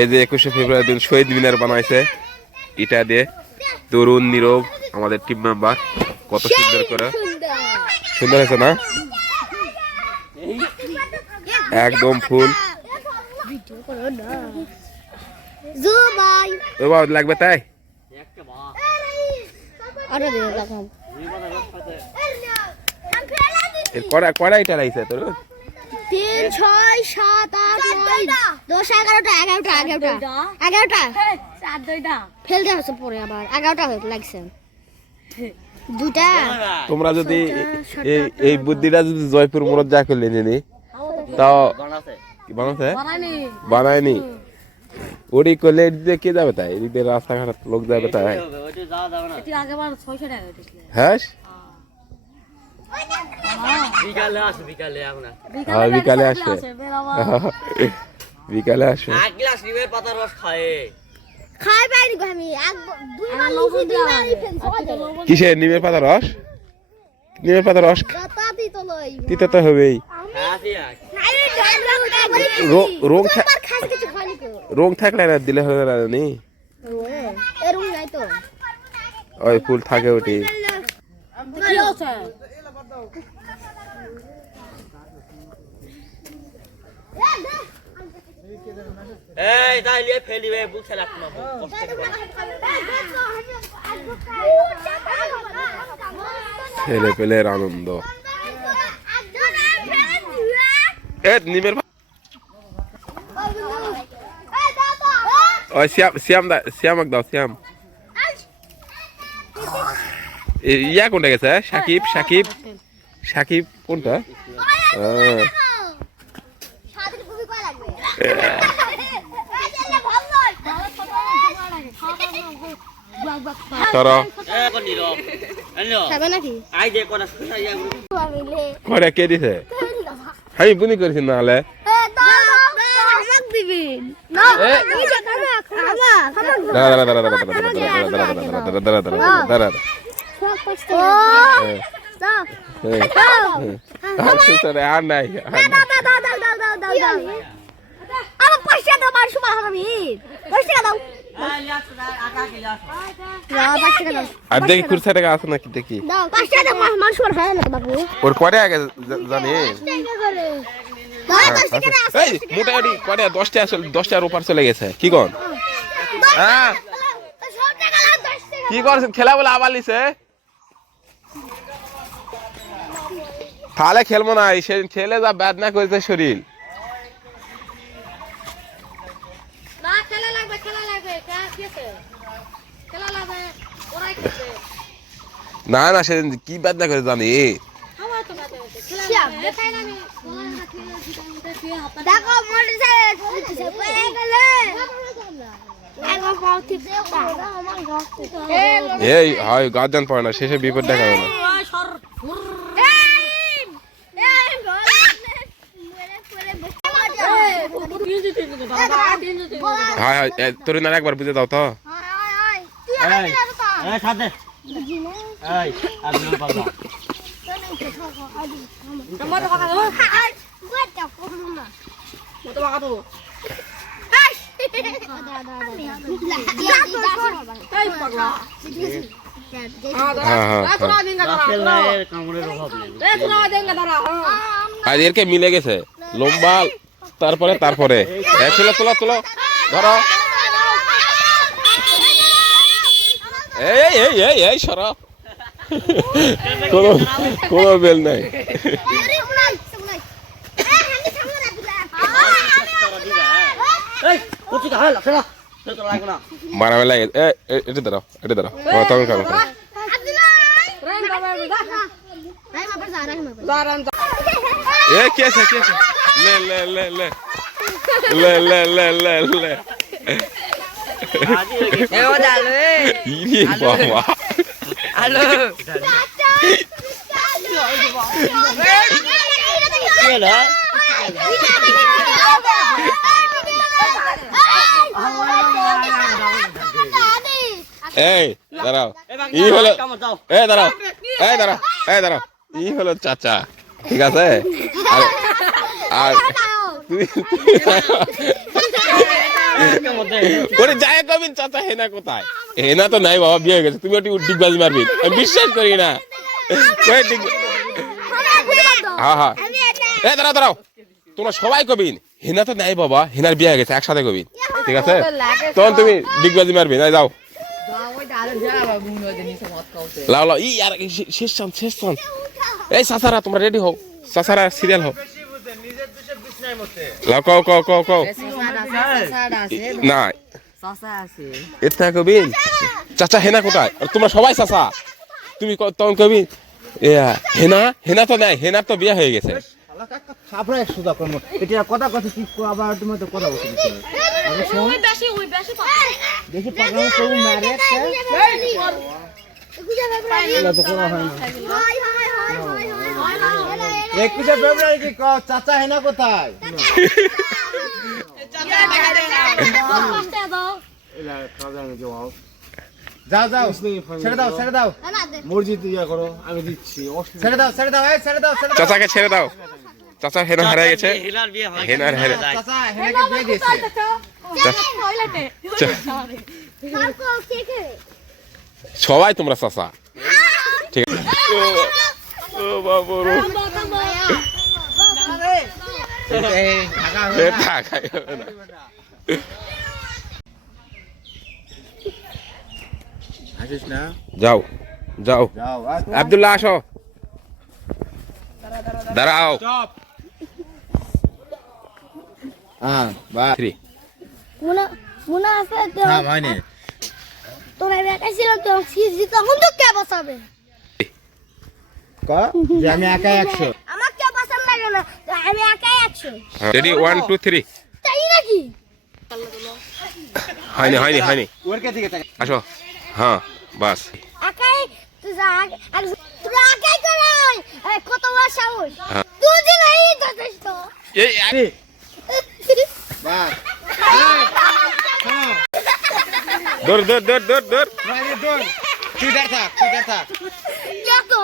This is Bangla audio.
এই যে 21শে ফেব্রুয়ারি দিন শহীদ মিনার বানাইছে ইটা দিয়ে তরুণ নীরব আমাদের টিম মেম্বার কত সুন্দর করে সুন্দর হয়েছে না একদম ফুল লাগবে তাই কড়া ইটা লাগছে তোর 3 6 7 8 9 10 11টা 11টা ফেল দেওয়া হচ্ছে পরে আবার 11টা লাগছে দুটা তোমরা যদি এই বুদ্ধিটা যদি জয়পুর মোড় যা করলে জানি তাও বানায়নি ওটি করলে এদিকে কে যাবে তাই এদিকে রাস্তাঘাট লোক যাবে তাই হ্যাঁ বিকালে আসবে বিকালে আসবে এক গ্লাস নিমের পাতার রস খাই পাইনি আমি কিসের নিমের পাতার রস তিতা তো হবেই রং থাকলে না দিলে হবে না নি ওই ফুল থাকে ওটি ছেলে পেলের আনন্দ নিমের শ্যামক দাও শ্যাম ইয়া কোনটা গেছে সাকিব কোনটা কে দিছে আমি বুনি করেছি নাহলে আর নাই আর দেখি খুরসা টাকা আছে নাকি দেখি ওর কয়টা আগে জানি মোটামুটি কয়টা 10টার উপর চলে গেছে কি কন হ্যাঁ কি করছেন খেলা বলে আবার লিছে তাহলে খেলবো না সেদিন খেলে যা বেদনা করেছে শরীর না না সেদিন কি বেদনা করে জানি এই হয় গার্জিয়ান পড়ে না শেষে বিপদ দেখাবে না হ্যাঁ হ্যাঁ তোর না একবার বুঝে দাও তো এদেরকে মিলে গেছে লম্বা তারপরে তোলো ধরো এই সরা কোনো বেল নাই মারাবে লাগে এটা দাঁড়াও তখন খাবো কি আছে লে বাবা এই দাঁড়াও ই হলো চাচা ঠিক আছে আর ওরে যায় কবিন চাচা হেনা কোথায়? হেনা তো নাই বাবা, বিয়ে হয়ে গেছে। তুমি ওটি ডিগবাজি মারবি, আমি বিশ্বাস করি না। হ্যাঁ হ্যাঁ, এ দাঁড়াও দাঁড়াও, তোমরা সবাই কবিন হেনা তো নাই বাবা, হেনার বিয়ে হয়ে গেছে, একসাথে কবিন, ঠিক আছে? তখন তুমি ডিগবাজি মারবি না, যাও লাও লাও। ই আর শেষ চান, শেষ চান। এই চাচারা তোমরা রেডি হও, চাচারা সিরিয়াল হও। লাও কও কও কও কও। না এটা কবিন চাচা হেনা কোথায়? আর তোমরা সবাই চাচা, তুমি তখন কবিন হেনা, হেনা তো নাই, হেনার তো বিয়ে হয়ে গেছে। কথা কথা কি আবার তুমি তো কথা বলছো দেখি পাগল সব মারে একুশে ফেব্রুয়ারি কি চাচা হেনা কোথায়? যাও যাও, ছেড়ে দাও ছেড়ে দাও, মসজিদ ইয়া করো, আমি দিচ্ছি। ছেড়ে দাও ছেড়ে দাও, এই ছেড়ে দাও ছেড়ে দাও। চাচাকে ছেড়ে দাও, চাচা হেনা হারিয়ে গেছে, হেনার হেরে চাচা হেনাকে বিয়ে দিয়েছে। সবাই তোমরা চাচা, ঠিক আছে? ও বাবু আসিস না, যাও যাও, যাও আব্দুল্লাহ আসো, দাঁড়াও। হ্যাঁ বা থ্রি মুনা আছে তো, হ্যাঁ মানে তোরা একা ছিল তো, সিজি তখন তো কে বসাবে? ক যে আমি একা 100। আমার কে পছন্দ লাগে না, তো আমি একাই 100। রেডি 1 2 3। তাই নাকি? হয়নি হয়নি হয়নি, ওর কে দিকে তাকা, আসো। হ্যাঁ বাস, একাই তুই আর তোরা একাই করে কত বার সাহস, হ্যাঁ। তুই দিন এই যথেষ্ট। এই বাস দৌড় দৌড় দৌড় দৌড় দৌড়। তুই দাঁড়া থাক, তুই দাঁড়া থাক। দেখো